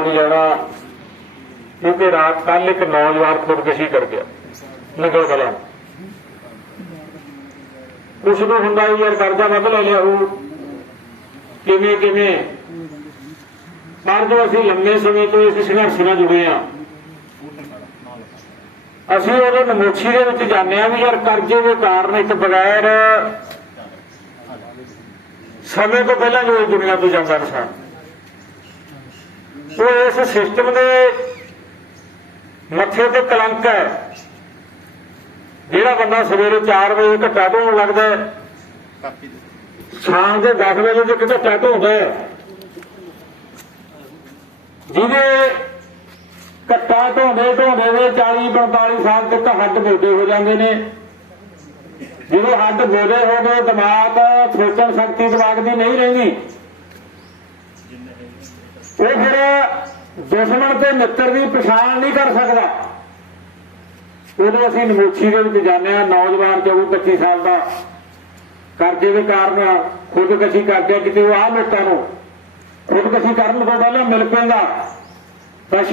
ਨਹੀਂ ਜਾਣਾ, ਕਿਉਂਕਿ ਰਾਤ ਕੱਲ ਇੱਕ ਨੌਜਵਾਨ ਖੁਦਕੁਸ਼ੀ ਕਰ ਗਿਆ ਨਿਕਲ ਕਲਾਂ ਕੁਛ ਨੂੰ ਹੁੰਦਾ ਯਾਰ ਕਰਜ਼ਾ ਵੱਧ ਲੈ ਲਿਆ ਉਹ ਕਿਵੇਂ ਕਿਵੇਂ? ਪਰ ਜੋ ਅਸੀਂ ਲੰਮੇ ਸਮੇਂ ਤੋਂ ਇਸ ਸੰਘਰਸ਼ ਨਾਲ ਜੁੜੇ ਆ ਅਸੀਂ ਉਹਦੇ ਨਮੋਛੀ ਦੇ ਵਿੱਚ ਜਾਂਦੇ ਆ ਵੀ ਯਾਰ ਕਰਜ਼ੇ ਦੇ ਕਾਰਨ ਇੱਕ ਬਗੈਰ ਸਮੇਂ ਤੋਂ ਪਹਿਲਾਂ ਜੋ ਇਸ ਦੁਨੀਆ ਤੋਂ ਜਾਂਦਾ ਇਨਸਾਨ ਇਸ ਸਿਸਟਮ ਦੇ ਮੱਥੇ ਤੇ ਕਲੰਕ ਹੈ। ਜਿਹੜਾ ਬੰਦਾ ਸਵੇਰੇ 4 ਵਜੇ ਘੱਟਾ ਢੋਣ ਲੱਗਦਾ ਹੈ, ਸ਼ਾਮ ਦੇ 10 ਵਜੇ ਤੱਕ ਘੱਟਾ ਢੋਂਦਾ ਹੈ। ਜਿਹਦੇ ਘੱਟਾ ਢੋਂਦੇ ਢੋਂਦੇ ਦੇ 40 45 ਸਾਲ ਤੱਕ ਹੱਡ ਬੋਦੇ ਹੋ ਜਾਂਦੇ ਨੇ। ਜਦੋਂ ਹੱਡ ਬੋਦੇ ਹੋ ਗਏ, ਦਿਮਾਗ ਸੋਚਣ ਸ਼ਕਤੀ ਦਿਮਾਗ ਦੀ ਨਹੀਂ ਰਹਿੰਦੀ। ਉਹ ਫਿਰ ਦੁਸ਼ਮਣ ਤੇ ਮਿੱਤਰ ਦੀ ਪਛਾਣ ਨਹੀਂ ਕਰ ਸਕਦਾ। ਉਦੋਂ ਅਸੀਂ ਨਮੋਛੀ ਦੇ ਵਿੱਚ ਜਾਂਦੇ ਆ ਨੌਜਵਾਨ 24 25 ਸਾਲ ਦਾ। ਕਰਜ਼ੇ ਦੇ ਕਾਰਨ ਖੁਦਕਸ਼ੀ ਕਰਦੇ ਆ ਕਿਤੇ ਉਹ ਆਹ ਲੋਕਾਂ ਨੂੰ। ਖੁਦਕਸ਼ੀ ਕਰਨ ਤੋਂ ਪਹਿਲਾਂ ਮਿਲ ਪੈਂਦਾ।